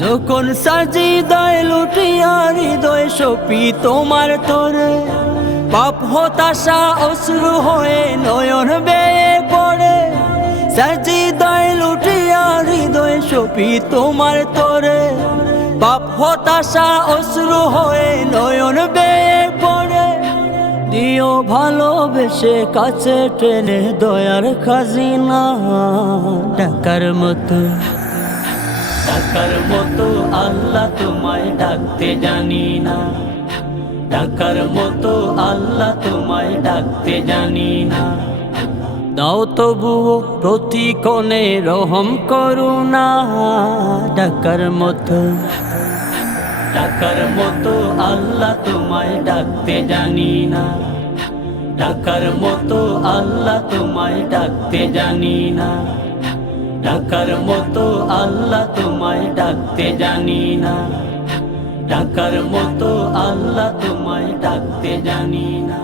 যখন সাজিদায় লুটিয়া হৃদয় সপি তোমার তোরে, পাপ হতাশা অশ্রু হয়ে নয়ন বেয়ে পড়ে। সাজিদায় লুটিয়া হৃদয় সপি তোমার তোরে, পাপ হতাশা অশ্রু হয়ে নয়ন বেয়ে পড়ে। দিও ভালোবেসে কাছে টেনে দয়ার খাজিনা, ডাকার মতো ডাকার মতো আল্লাহ তোমায় ডাকতে জানি না, ডাকার মতো আল্লাহ তোমায় ডাকতে জানি না। দাও তবুও প্রতিক্ষণে রহম করুণা, ডাকার মতো ডাকার মতো আল্লাহ তোমায় ডাকতে জানি না, ডাকার মতো আল্লাহ তোমায় ডাকতে জানি না, ডাকার মতো আল্লাহ তোমায় ডাকতে জানি না, ডাকার মতো আল্লাহ তোমায় ডাকতে জানি না।